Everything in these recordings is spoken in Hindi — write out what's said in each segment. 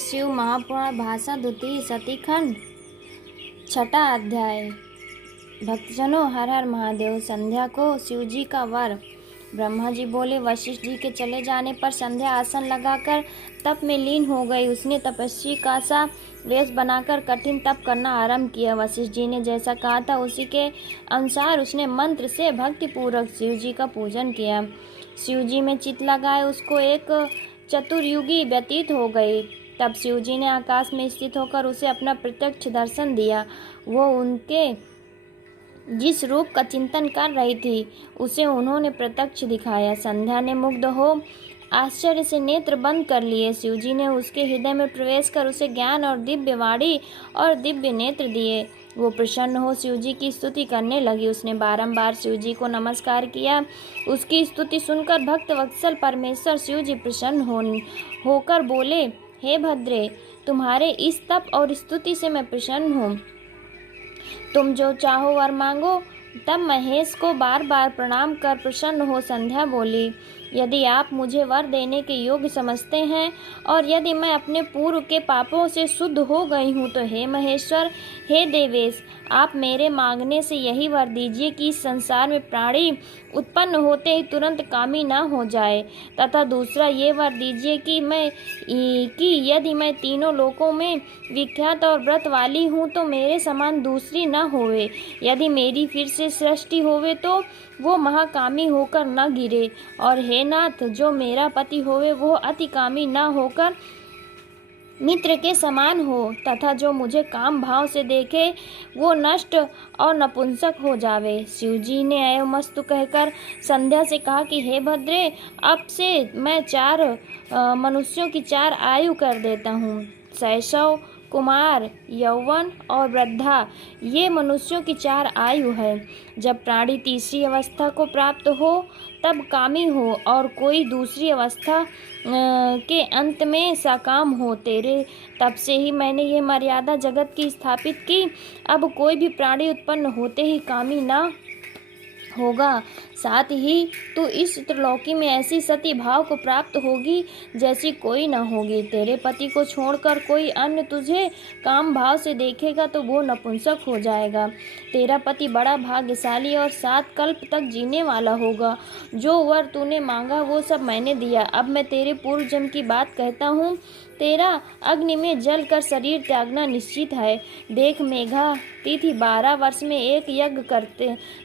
शिव महापुराण भाषा द्वितीय सती खंड छठा अध्याय। भक्तजनों, हर हर महादेव। संध्या को शिव जी का वर। ब्रह्मा जी बोले। वशिष्ठ जी के चले जाने पर संध्या आसन लगाकर तप में लीन हो गई। उसने तपस्वी का सा वेश बनाकर कठिन तप करना आरंभ किया। वशिष्ठ जी ने जैसा कहा था उसी के अनुसार उसने मंत्र से भक्तिपूर्वक शिव जी का पूजन किया। शिव जी में चित्त लगाए उसको एक चतुर्युगी व्यतीत हो गई। तब शिव जी ने आकाश में स्थित होकर उसे अपना प्रत्यक्ष दर्शन दिया। वो उनके जिस रूप का चिंतन कर रही थी उसे उन्होंने प्रत्यक्ष दिखाया। संध्या ने मुग्ध हो आश्चर्य से नेत्र बंद कर लिए। शिव जी ने उसके हृदय में प्रवेश कर उसे ज्ञान और दिव्य वाणी और दिव्य नेत्र दिए। वो प्रसन्न हो शिव जी की स्तुति करने लगी। उसने बारंबार शिव जी को नमस्कार किया। उसकी स्तुति सुनकर भक्त वत्सल परमेश्वर शिव जी प्रसन्न होकर बोले, हे भद्रे, तुम्हारे इस तप और स्तुति से मैं प्रसन्न हूँ। तुम जो चाहो वर मांगो। तब महेश को बार बार प्रणाम कर प्रसन्न हो संध्या बोली, यदि आप मुझे वर देने के योग्य समझते हैं और यदि मैं अपने पूर्व के पापों से शुद्ध हो गई हूँ तो हे महेश्वर, हे देवेश, आप मेरे मांगने से यही वर दीजिए कि इस संसार में प्राणी उत्पन्न होते ही तुरंत कामी न हो जाए, तथा दूसरा ये वर दीजिए कि यदि मैं तीनों लोकों में विख्यात और व्रत वाली हूँ तो मेरे समान दूसरी न होवे। यदि मेरी फिर से सृष्टि होवे तो वो महाकामी होकर न गिरे, और हे नाथ, जो मेरा पति होवे वो अति कामी न होकर मित्र के समान हो, तथा जो मुझे काम भाव से देखे वो नष्ट और नपुंसक हो जावे। शिव जी ने एवमस्तु कहकर संध्या से कहा कि हे भद्रे, अब से मैं 4 मनुष्यों की 4 आयु कर देता हूँ। शैशव, कुमार, यौवन और वृद्धा, ये मनुष्यों की 4 आयु है। जब प्राणी तीसरी अवस्था को प्राप्त हो तब कामी हो और कोई दूसरी अवस्था के अंत में सकाम हो। तेरे तब से ही मैंने ये मर्यादा जगत की स्थापित की। अब कोई भी प्राणी उत्पन्न होते ही कामी न होगा। साथ ही तू इस त्रिलोकी में ऐसी सती भाव को प्राप्त होगी जैसी कोई न होगी। तेरे पति को छोड़कर कोई अन्य तुझे काम भाव से देखेगा तो वो नपुंसक हो जाएगा। तेरा पति बड़ा भाग्यशाली और 7 कल्प तक जीने वाला होगा। जो वर तूने मांगा वो सब मैंने दिया। अब मैं तेरे पूर्व जन्म की बात कहता हूँ। तेरा अग्नि में जल कर शरीर त्यागना निश्चित है। देख मेघा, तिथि 12 वर्ष में एक यज्ञ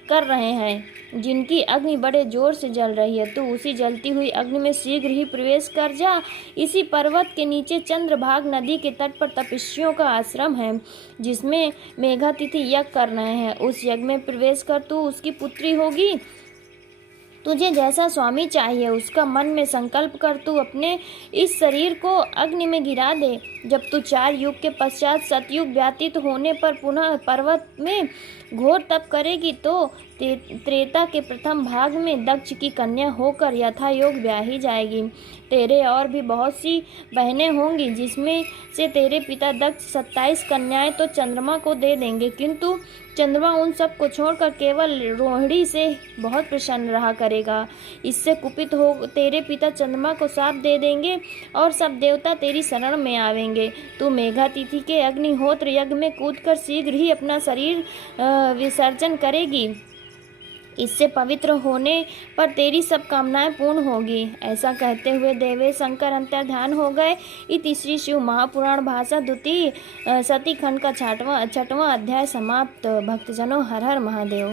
कर रहे हैं जिनकी अग्नि बड़े जोर से जल रही है। तू उसी जलती हुई अग्नि में शीघ्र ही प्रवेश कर जा। इसी पर्वत के नीचे चंद्रभाग नदी के तट पर तपस्वियों का आश्रम है जिसमें मेघा तिथि यज्ञ कर रहे हैं। उस यज्ञ में प्रवेश कर तू उसकी पुत्री होगी। तुझे जैसा स्वामी चाहिए उसका मन में संकल्प कर तू अपने इस शरीर को अग्नि में गिरा दे। जब तू 4 युग के पश्चात सतयुग व्यतीत होने पर पुनः पर्वत में घोर तप करेगी तो त्रेता के प्रथम भाग में दक्ष की कन्या होकर यथा योग ब्याही जाएगी। तेरे और भी बहुत सी बहनें होंगी जिसमें से तेरे पिता दक्ष 27 कन्याएं तो चंद्रमा को दे देंगे, किंतु चंद्रमा उन सब को छोड़कर केवल रोहिणी से बहुत प्रसन्न रहा करेगा। इससे कुपित हो तेरे पिता चंद्रमा को शाप दे देंगे और सब देवता तेरी शरण में आवेंगे। तू मेघा तिथि के अग्निहोत्र यज्ञ में कूदकर शीघ्र ही अपना शरीर विसर्जन करेगी। इससे पवित्र होने पर तेरी सब कामनाएं पूर्ण होगी। ऐसा कहते हुए देवेश शंकर अंतर्ध्यान हो गए। इति श्री शिव महापुराण भाषा द्वितीय सती खंड का 6वां अध्याय समाप्त। भक्तजनों, हर हर महादेव।